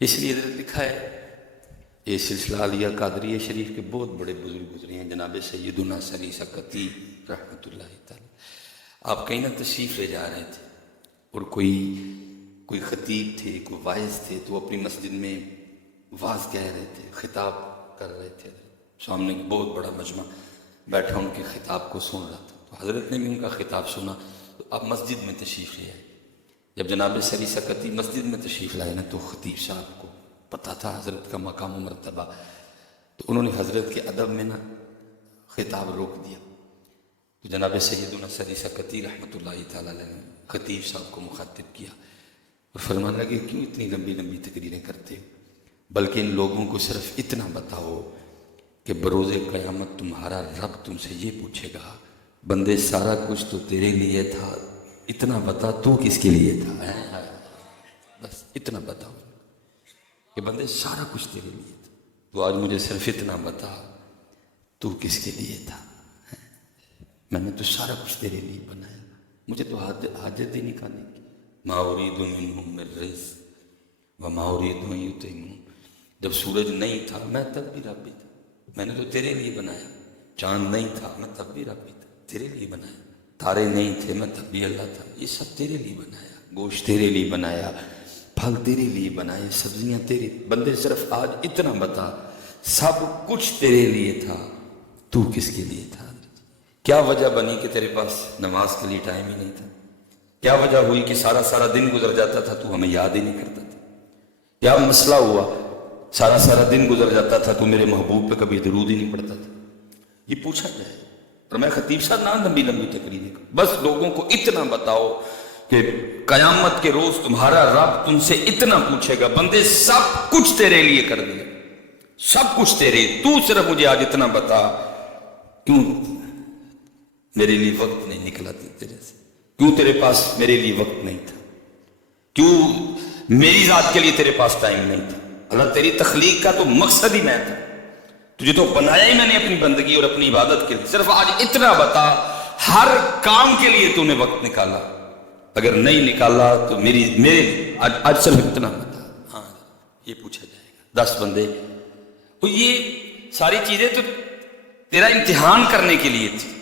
اس لیے حضرت لکھا ہے، یہ سلسلہ علیہ قادریہ شریف کے بہت بڑے بزرگ گزرے ہیں، جناب سیدنا سری سکتی رحمۃ اللہ تعالی۔ آپ کہیں نہ تشریف لے جا رہے تھے اور کوئی خطیب تھے، کوئی واعظ تھے، تو اپنی مسجد میں واعظ کہہ رہے تھے، خطاب کر رہے تھے، سامنے بہت بڑا مجمع بیٹھا ان کے خطاب کو سن رہا تھا، تو حضرت نے بھی ان کا خطاب سنا، تو آپ مسجد میں تشریف لے آئے۔ جب جناب سری سکتی مسجد میں تشریف لائے نا، تو خطیب صاحب کو پتہ تھا حضرت کا مقام و مرتبہ، تو انہوں نے حضرت کے ادب میں نا خطاب روک دیا۔ تو جناب سیدنا سری سکتی رحمۃ اللہ تعالی علیہ نے خطیب صاحب کو مخاطب کیا اور فرمانے لگے، کیوں اتنی لمبی لمبی تقریریں کرتے ہو، بلکہ ان لوگوں کو صرف اتنا بتاؤ کہ بروز قیامت تمہارا رب تم سے یہ پوچھے گا، بندے سارا کچھ تو تیرے لیے تھا، اتنا بتا تو کس کے لیے تھا؟ بس اتنا بتاؤ کہ بندے سارا کچھ تیرے لیے تھا، تو آج مجھے صرف اتنا بتا تو کس کے لیے تھا؟ میں نے تو سارا کچھ تیرے لیے بنایا، مجھے تو حاجت ہی نکالنے کی۔ ما اريد منهم من رزق وما اريد ان يطعمون۔ جب سورج نہیں تھا میں تب بھی رب بھی تھا، میں نے تو تیرے لیے بنایا۔ چاند نہیں تھا میں تب بھی رب بھی تھا، تیرے لیے بنایا۔ تارے نہیں تھے میں تب بھی اللہ تھا، یہ سب تیرے لیے بنایا۔ گوشت تیرے لیے بنایا، پھل تیرے لیے بنائے، سبزیاں تیرے۔ بندے صرف آج اتنا بتا، سب کچھ تیرے لیے تھا، تو کس کے لیے تھا؟ کیا وجہ بنی کہ تیرے پاس نماز کے لیے ٹائم ہی نہیں تھا؟ کیا وجہ ہوئی کہ سارا سارا دن گزر جاتا تھا تو ہمیں یاد ہی نہیں کرتا تھا؟ کیا مسئلہ ہوا سارا سارا دن گزر جاتا تھا تو میرے محبوب پہ کبھی درود ہی نہیں پڑتا تھا؟ یہ پوچھا جائے۔ اور میں خطیب صاحب نہ لمبی لمبی تقریریں کروں، بس لوگوں کو اتنا بتاؤ کہ قیامت کے روز تمہارا رب تم سے اتنا پوچھے گا، بندے سب کچھ تیرے لیے کر دیا، سب کچھ تیرے، تو صرف مجھے آج اتنا بتا، کیوں میرے لیے وقت نہیں نکلا تیرے سے؟ کیوں تیرے پاس میرے لیے وقت نہیں تھا؟ کیوں میری ذات کے لیے تیرے پاس ٹائم نہیں تھا؟ اللہ تیری تخلیق کا تو مقصد ہی میں تھا، تجھے تو بنایا ہی میں نے اپنی بندگی اور اپنی عبادت کے لیے، صرف آج اتنا بتا ہر کام کے لیے تو نے وقت نکالا؟ اگر نہیں نکالا تو میرے آج صرف اتنا بتا۔ ہاں یہ پوچھا جائے گا 10 بندے، تو یہ ساری چیزیں تو تیرا امتحان کرنے کے لیے تھی۔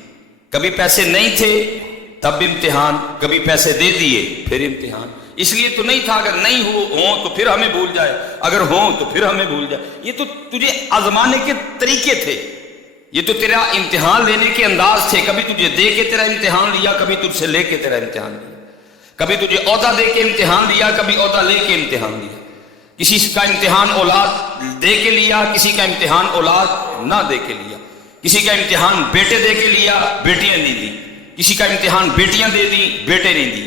کبھی پیسے نہیں تھے تب بھی امتحان، کبھی پیسے دے دیے پھر امتحان، اس لیے تو نہیں تھا اگر نہیں ہوں تو پھر ہمیں بھول جائے، اگر ہوں تو پھر ہمیں بھول جائے۔ یہ تو تجھے آزمانے کے طریقے تھے، یہ تو تیرا امتحان لینے کے انداز تھے۔ کبھی تجھے دے کے تیرا امتحان لیا، کبھی تجھ سے لے کے تیرا امتحان لیا، کبھی تجھے عہدہ دے کے امتحان لیا، کبھی عہدہ لے کے امتحان لیا۔ کسی کا امتحان اولاد دے کے لیا، کسی کا امتحان اولاد نہ دے کے لیا، کسی کا امتحان بیٹے دے کے لیا، بیٹیاں نہیں دی، کسی کا امتحان بیٹیاں دے دی، بیٹے نہیں دی،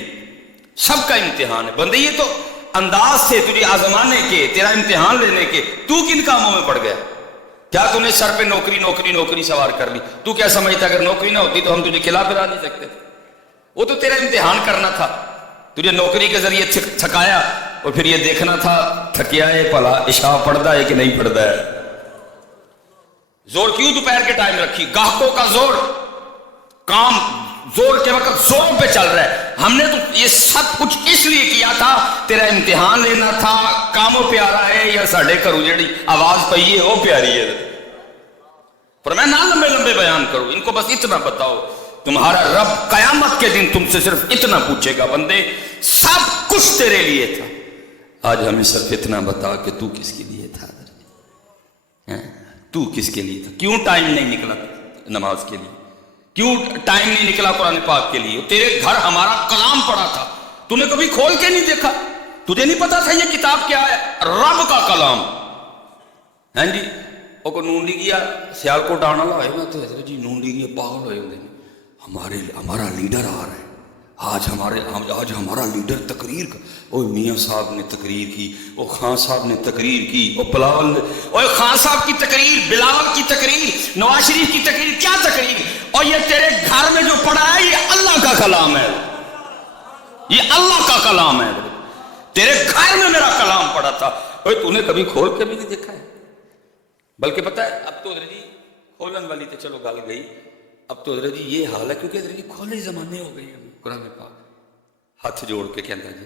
سب کا امتحان ہے۔ بندے یہ تو انداز تھے تجھے آزمانے کے، تیرا امتحان لینے کے۔ تو کن کاموں میں پڑ گیا؟ کیا تو نے سر پہ نوکری نوکری نوکری سوار کر لی؟ تو کیا سمجھتا اگر نوکری نہ ہوتی تو ہم تجھے کھلا پلا نہیں سکتے تھے؟ وہ تو تیرا امتحان کرنا تھا، تجھے نوکری کے ذریعے تھکایا اور پھر یہ دیکھنا تھا تھکیا ہے بھلا عشاء پڑھتا ہے کہ نہیں پڑھتا ہے۔ زور کیوں دوپہر کے ٹائم رکھی؟ گاہکوں کا زور، کام زور کے وقت زوروں پہ چل رہا ہے۔ ہم نے تو یہ سب کچھ اس لیے کیا تھا، تیرا امتحان لینا تھا۔ کاموں پہ آ رہا ہے یا ساڑھے گھروں جڑی آواز پئی ہے وہ پیاری ہے؟ پر میں نہ لمبے لمبے بیان کروں، ان کو بس اتنا بتاؤ تمہارا رب قیامت کے دن تم سے صرف اتنا پوچھے گا، بندے سب کچھ تیرے لیے تھا، آج ہمیں صرف اتنا بتا کہ تو کس کے لیے تھا؟ تو کس کے لیے تھا؟ کیوں ٹائم نہیں نکلا نماز کے لیے؟ کیوں ٹائم نہیں نکلا قرآن پاک کے لیے؟ تیرے گھر ہمارا کلام پڑا تھا، تو نے کبھی کھول کے نہیں دیکھا؟ تجھے نہیں پتا تھا یہ کتاب کیا ہے؟ رب کا کلام۔ ہاں جی، وہ کو نون لیگیا سیال کو ڈانا لائے نا، تو حضرت جی نون لیگیا پاگل ہوئے ہوتے ہیں، ہمارا لیڈر آ رہا ہے، آج ہمارا لیڈر تقریر کا۔ او میاں صاحب نے تقریر کی، او خان صاحب نے تقریر کی، او بلال نے، او خان صاحب کی تقریر، بلال کی تقریر، نواز شریف کی تقریر، کیا تقریر؟ اور یہ تیرے گھر میں جو پڑا ہے یہ اللہ کا کلام ہے، یہ اللہ کا کلام ہے۔ تیرے گھر میں میرا کلام پڑا تھا، اوے تو نے کبھی کھول کے بھی نہیں دیکھا ہے؟ بلکہ پتہ ہے اب تو حضرت جی کھولن والی تو چلو گل گئی، اب تو حضرت جی یہ حال ہے، کیونکہ حضرت جی کھولے زمانے ہو گئے ہیں۔ قرآن پاک ہاتھ جوڑ کے کہتا جی